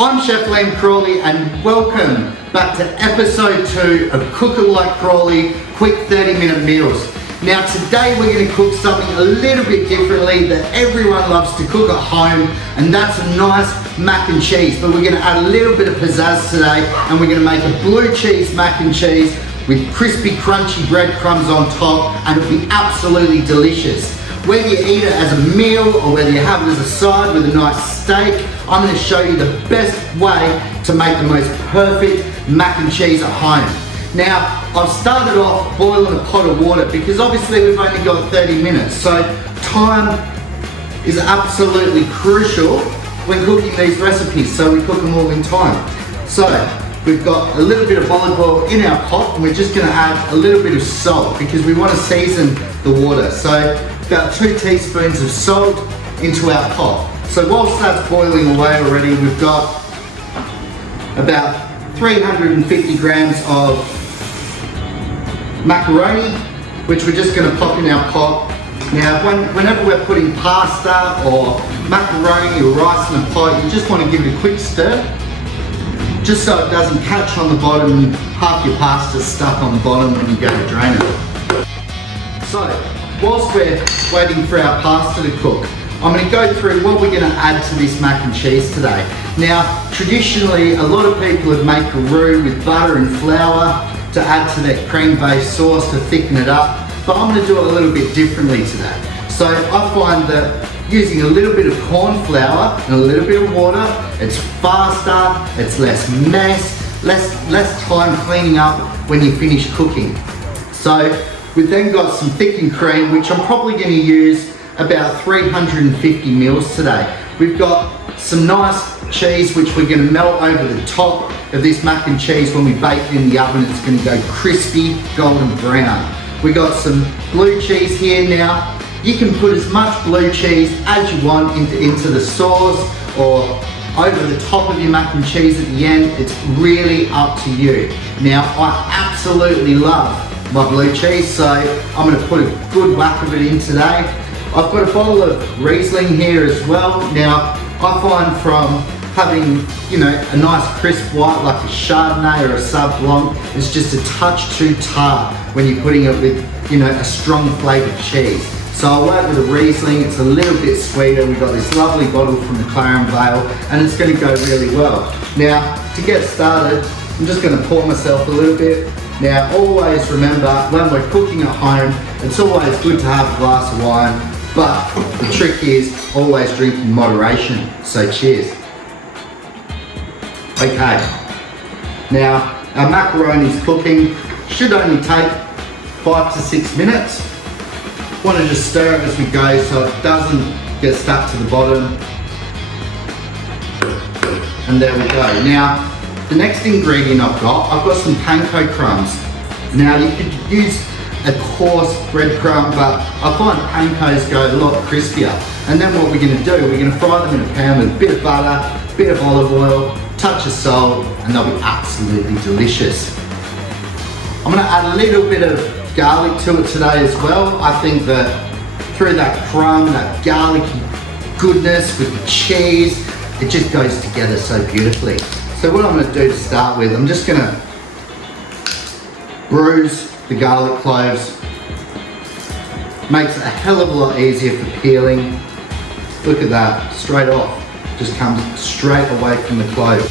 I'm Chef Liam Crawley and welcome back to episode 2 of Cook It Like Crawley Quick 30-Minute Meals. Now today we're going to cook something a little bit differently that everyone loves to cook at home, and that's a nice mac and cheese. But we're going to add a little bit of pizzazz today, and we're going to make a blue cheese mac and cheese with crispy crunchy breadcrumbs on top, and it'll be absolutely delicious. Whether you eat it as a meal or whether you have it as a side with a nice steak, I'm going to show you the best way to make the most perfect mac and cheese at home. Now, I've started off boiling a pot of water because obviously we've only got 30 minutes, so time is absolutely crucial when cooking these recipes, so we cook them all in time. So, we've got a little bit of olive oil in our pot, and we're just going to add a little bit of salt because we want to season the water. So, about 2 teaspoons of salt into our pot. So whilst that's boiling away already, we've got about 350 grams of macaroni, which we're just going to pop in our pot. Now, whenever we're putting pasta or macaroni or rice in a pot, you just want to give it a quick stir, just so it doesn't catch on the bottom and half your pasta's stuck on the bottom when you go to drain it. So, whilst we're waiting for our pasta to cook, I'm going to go through what we're going to add to this mac and cheese today. Now, traditionally, a lot of people would make a roux with butter and flour to add to their cream-based sauce to thicken it up, but I'm going to do it a little bit differently today. So I find that using a little bit of corn flour and a little bit of water, it's faster, it's less mess, less time cleaning up when you finish cooking. So we've then got some thickened cream, which I'm probably going to use about 350 mils today. We've got some nice cheese which we're going to melt over the top of this mac and cheese. When we bake it in the oven, it's going to go crispy golden brown. We got some blue cheese here. Now you can put as much blue cheese as you want into the sauce or over the top of your mac and cheese at the end. It's really up to you. Now I absolutely love my blue cheese, so I'm going to put a good whack of it in today. I've got a bowl of Riesling here as well. Now I find from having, a nice crisp white like a Chardonnay or a Sauv Blanc, it's just a touch too tart when you're putting it with, a strong flavoured cheese. So I work with a Riesling, it's a little bit sweeter. We've got this lovely bottle from the Craving Vale, and it's going to go really well. Now, to get started, I'm just going to pour myself a little bit. Now, always remember, when we're cooking at home, it's always good to have a glass of wine, but the trick is always drink in moderation. So cheers. Okay, now our macaroni's cooking, should only take 5 to 6 minutes. Want to just stir it as we go so it doesn't get stuck to the bottom. And there we go. Now, the next ingredient I've got some panko crumbs. Now you could use a coarse breadcrumb, but I find pankos go a lot crispier. And then what we're going to do, we're going to fry them in a pan with a bit of butter, a bit of olive oil, touch of salt, and they'll be absolutely delicious. I'm going to add a little bit of garlic to it today as well. I think that through that crumb, that garlicky goodness with the cheese, it just goes together so beautifully. So what I'm going to do to start with, I'm just going to bruise the garlic cloves. Makes it a hell of a lot easier for peeling. Look at that, straight off. Just comes straight away from the clove.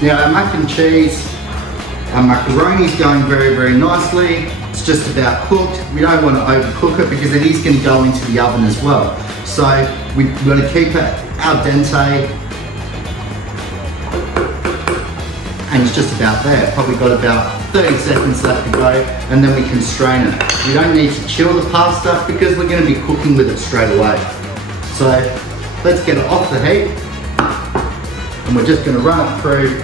Now our mac and cheese, our macaroni's going very, very nicely. It's just about cooked. We don't want to overcook it because it is going to go into the oven as well. So we want to keep it al dente. And it's just about there. Probably got about 30 seconds left to go, and then we can strain it. We don't need to chill the pasta because we're going to be cooking with it straight away. So let's get it off the heat. And we're just going to run it through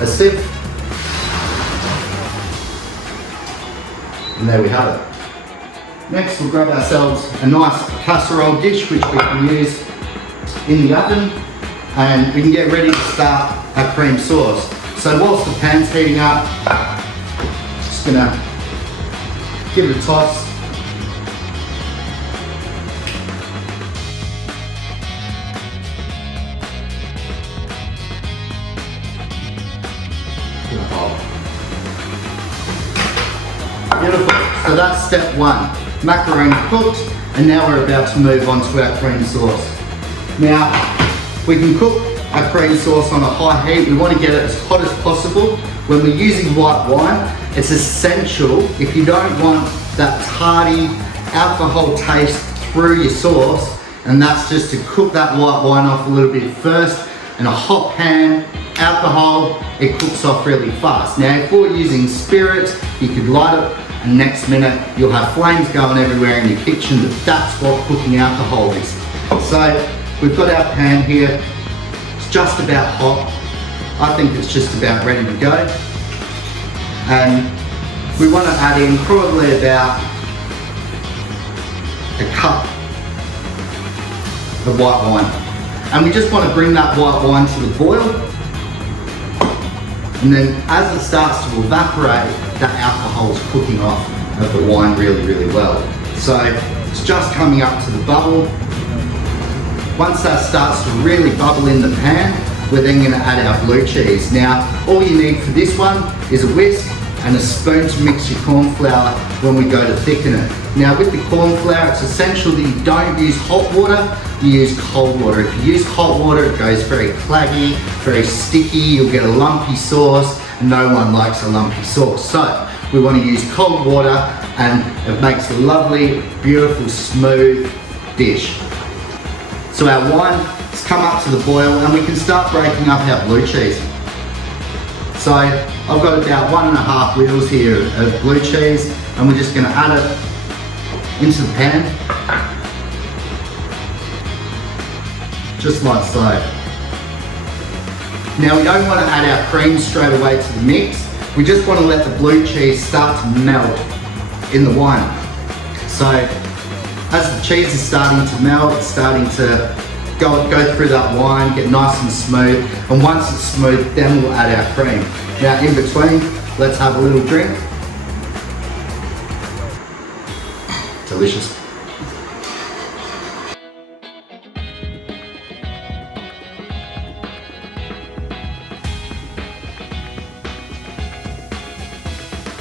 a sieve. And there we have it. Next we'll grab ourselves a nice casserole dish which we can use in the oven and we can get ready to start our cream sauce. So whilst the pan's heating up, just gonna give it a toss. Beautiful. So that's step one. Macaroni cooked, and now we're about to move on to our cream sauce. Now, we can cook our cream sauce on a high heat. We want to get it as hot as possible. When we're using white wine, it's essential, if you don't want that tarty alcohol taste through your sauce, and that's just to cook that white wine off a little bit first. In a hot pan, alcohol, it cooks off really fast. Now, if we're using spirit, you could light it, and next minute you'll have flames going everywhere in your kitchen, but that's what cooking alcohol is. So we've got our pan here. It's just about hot. I think it's just about ready to go. And we want to add in probably about a cup of white wine. And we just want to bring that white wine to the boil. And then as it starts to evaporate, that alcohol is cooking off of the wine really, really well. So it's just coming up to the bubble. Once that starts to really bubble in the pan, we're then going to add our blue cheese. Now, all you need for this one is a whisk and a spoon to mix your corn flour when we go to thicken it. Now, with the corn flour, it's essential that you don't use hot water, you use cold water. If you use hot water, it goes very claggy, very sticky, you'll get a lumpy sauce, and no one likes a lumpy sauce. So, we want to use cold water, and it makes a lovely, beautiful, smooth dish. So our wine has come up to the boil, and we can start breaking up our blue cheese. So I've got about 1.5 wheels here of blue cheese, and we're just going to add it into the pan, just like so. Now we don't want to add our cream straight away to the mix. We just want to let the blue cheese start to melt in the wine. So as the cheese is starting to melt, it's starting to go through that wine, get nice and smooth, and once it's smooth, then we'll add our cream. Now in between, let's have a little drink. Delicious.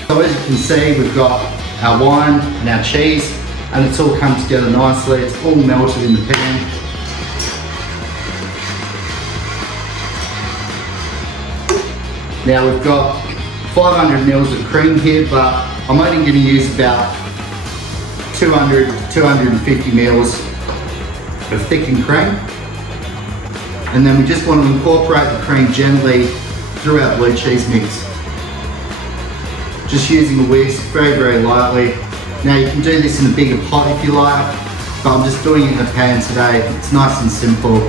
So as you can see, we've got our wine and our cheese, and it's all come together nicely. It's all melted in the pan. Now we've got 500 mils of cream here, but I'm only going to use about 200 to 250 mils of thickened cream. And then we just want to incorporate the cream gently through our blue cheese mix. Just using a whisk, very, very lightly. Now you can do this in a bigger pot if you like, but I'm just doing it in a pan today. It's nice and simple.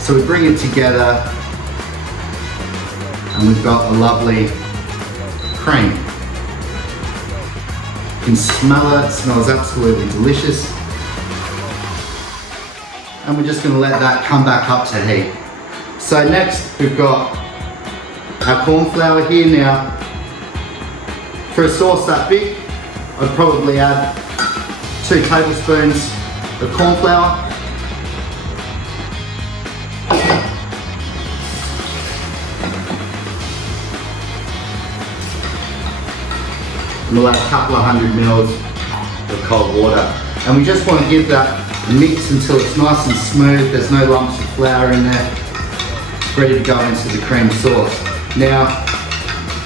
So we bring it together, and we've got a lovely cream. You can smell it, it smells absolutely delicious. And we're just going to let that come back up to heat. So next we've got our corn flour here. Now, for a sauce that big, I'd probably add 2 tablespoons of corn flour. And we'll add a couple of 100 mils of cold water. And we just want to give that a mix until it's nice and smooth, there's no lumps of flour in there, ready to go into the cream sauce. Now,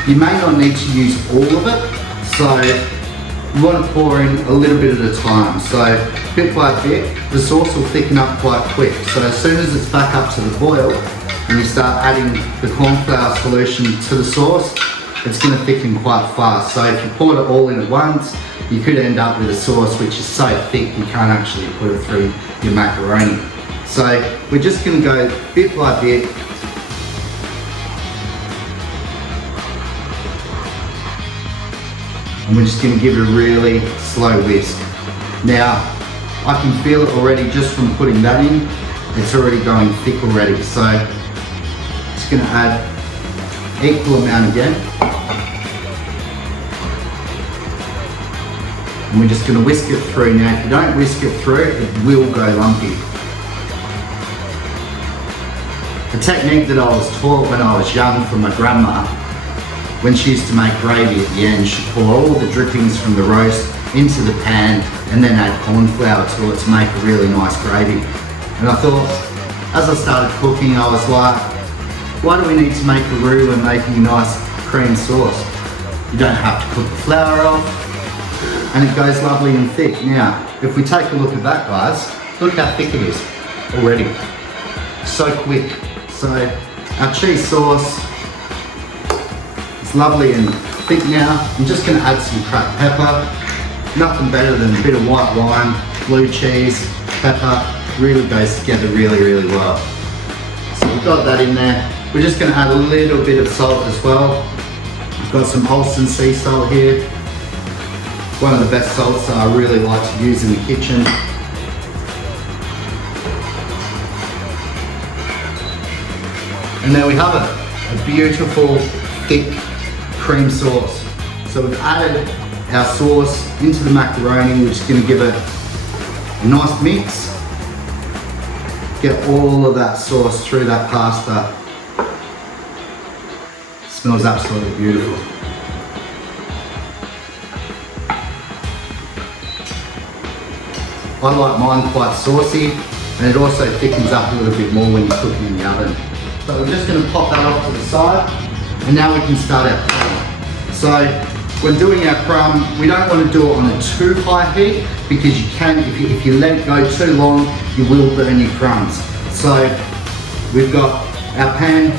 you may not need to use all of it, so you want to pour in a little bit at a time. So bit by bit, the sauce will thicken up quite quick. So as soon as it's back up to the boil, and you start adding the corn flour solution to the sauce, it's going to thicken quite fast. So if you poured it all in at once, you could end up with a sauce which is so thick you can't actually put it through your macaroni. So we're just going to go bit by bit. And we're just going to give it a really slow whisk. Now, I can feel it already just from putting that in. It's already going thick already. So just gonna add equal amount again. And we're just gonna whisk it through. Now, if you don't whisk it through, it will go lumpy. The technique that I was taught when I was young from my grandma, when she used to make gravy at the end, she'd pour all the drippings from the roast into the pan and then add corn flour to it to make a really nice gravy. And I thought, as I started cooking, I was like, why do we need to make a roux when making a nice cream sauce? You don't have to cook the flour off, and it goes lovely and thick. Now, if we take a look at that, guys, look how thick it is already. So quick. So our cheese sauce is lovely and thick now. I'm just gonna add some cracked pepper. Nothing better than a bit of white wine, blue cheese, pepper. Really goes together really, really well. So we've got that in there. We're just gonna add a little bit of salt as well. We've got some Holston sea salt here. One of the best salts that I really like to use in the kitchen. And there we have it, a beautiful, thick cream sauce. So we've added our sauce into the macaroni, which is going to give it a nice mix. Get all of that sauce through that pasta. Smells absolutely beautiful. I like mine quite saucy, and it also thickens up a little bit more when you're cooking in the oven. So we're just going to pop that off to the side, and now we can start our crumb. So when doing our crumb, we don't want to do it on a too high heat, because you can, if you let it go too long, you will burn your crumbs. So we've got our pan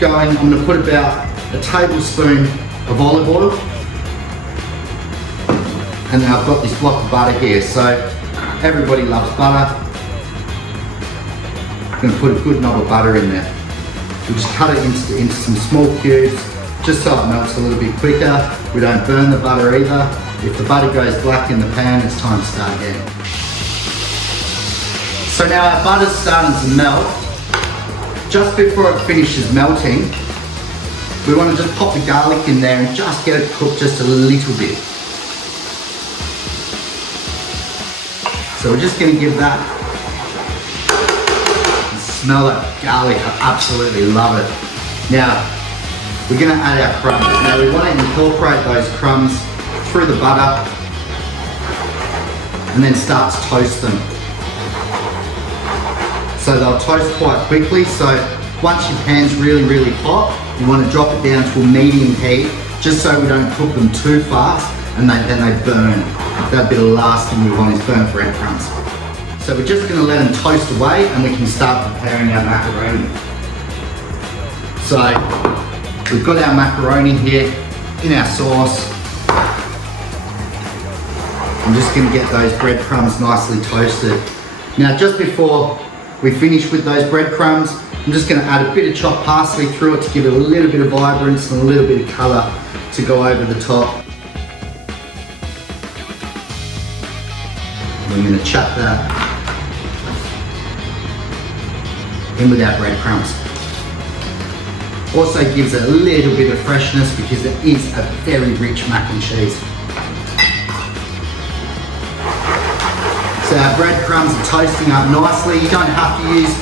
going. I'm going to put about a tablespoon of olive oil, and then I've got this block of butter here. So everybody loves butter. I'm going to put a good knob of butter in there. We'll just cut it into some small cubes, just so it melts a little bit quicker. We don't burn the butter either. If the butter goes black in the pan, it's time to start again. So now our butter's starting to melt. Just before it finishes melting, we want to just pop the garlic in there and just get it cooked just a little bit. So we're just going to give that, smell that garlic, I absolutely love it. Now, we're going to add our crumbs. Now we want to incorporate those crumbs through the butter and then start to toast them. So they'll toast quite quickly. So once your pan's really, really hot, you want to drop it down to a medium heat, just so we don't cook them too fast and then they burn. That bit of last thing we want is burnt breadcrumbs. So we're just going to let them toast away, and we can start preparing our macaroni. So we've got our macaroni here in our sauce. I'm just going to get those breadcrumbs nicely toasted. Now, just before we finish with those breadcrumbs, I'm just going to add a bit of chopped parsley through it to give it a little bit of vibrance and a little bit of colour to go over the top. I'm going to chuck that in with our breadcrumbs. Also gives it a little bit of freshness because it is a very rich mac and cheese. So our breadcrumbs are toasting up nicely. You don't have to use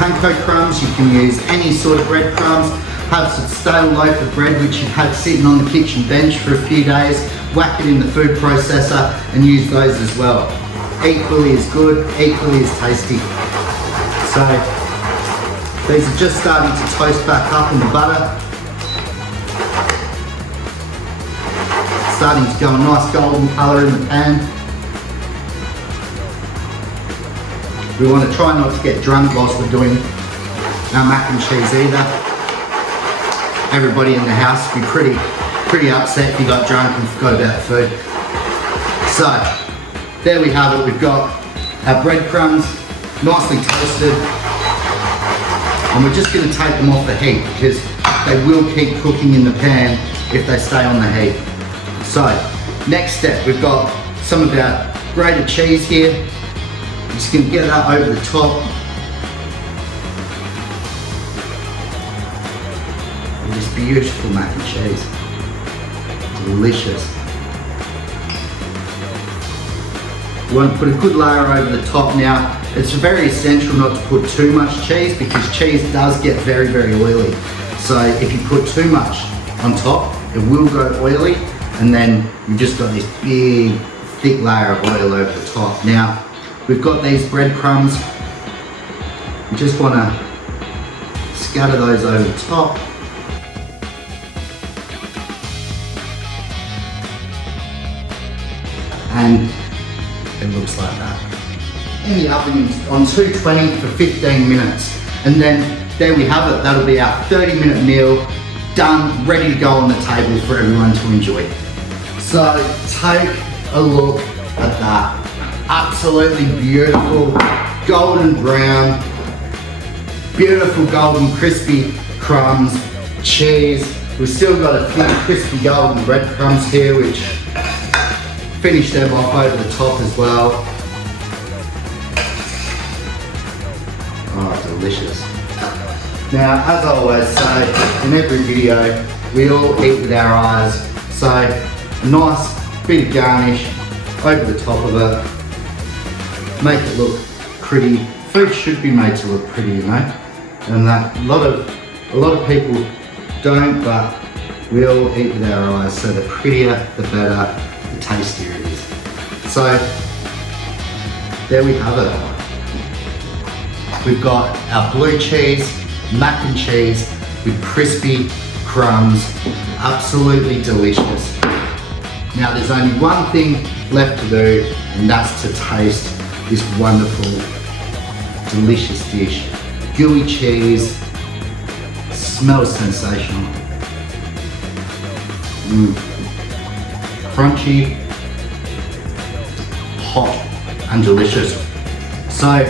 panko crumbs, you can use any sort of breadcrumbs. Have some stale loaf of bread which you've had sitting on the kitchen bench for a few days, whack it in the food processor and use those as well. Equally as good, equally as tasty. So these are just starting to toast back up in the butter. Starting to go a nice golden colour in the pan. We want to try not to get drunk whilst we're doing our mac and cheese either. Everybody in the house would be pretty upset if you got drunk and forgot about the food. So there we have it. We've got our breadcrumbs nicely toasted. And we're just going to take them off the heat because they will keep cooking in the pan if they stay on the heat. So next step, we've got some of our grated cheese here. Just gonna get that over the top. And this beautiful mac and cheese. Delicious. You want to put a good layer over the top. Now, it's very essential not to put too much cheese because cheese does get very, very oily. So if you put too much on top, it will go oily, and then you've just got this big, thick layer of oil over the top. Now, we've got these breadcrumbs. You just want to scatter those over the top. And it looks like that. In the oven on 220 for 15 minutes. And then there we have it. That'll be our 30-minute meal, done, ready to go on the table for everyone to enjoy. So take a look at that. Absolutely beautiful, golden brown, beautiful golden crispy crumbs, cheese. We've still got a few crispy golden breadcrumbs here, which finish them off over the top as well. Oh, delicious. Now, as I always say in every video, we all eat with our eyes. So, a nice bit of garnish over the top of it. Make it look pretty. Food should be made to look pretty, you know. And that a lot of people don't, but we all eat with our eyes. So the prettier, the better, the tastier it is. So there we have it. We've got our blue cheese, mac and cheese with crispy crumbs, absolutely delicious. Now there's only one thing left to do, and that's to taste this wonderful, delicious dish. Gooey cheese, smells sensational. Crunchy, hot and delicious. So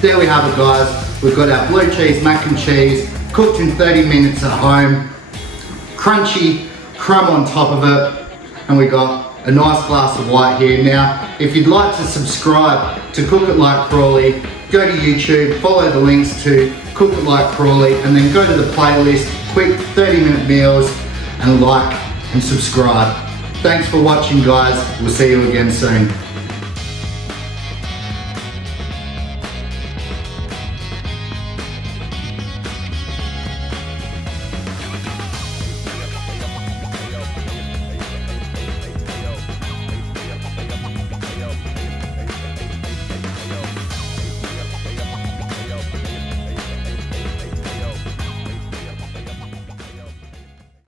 there we have it, guys. We've got our blue cheese mac and cheese cooked in 30 minutes at home. Crunchy crumb on top of it, and we got a nice glass of white here. Now, if you'd like to subscribe to Cook It Like Crawley, go to YouTube, follow the links to Cook It Like Crawley, and then go to the playlist, quick 30-minute meals, and like and subscribe. Thanks for watching, guys. We'll see you again soon.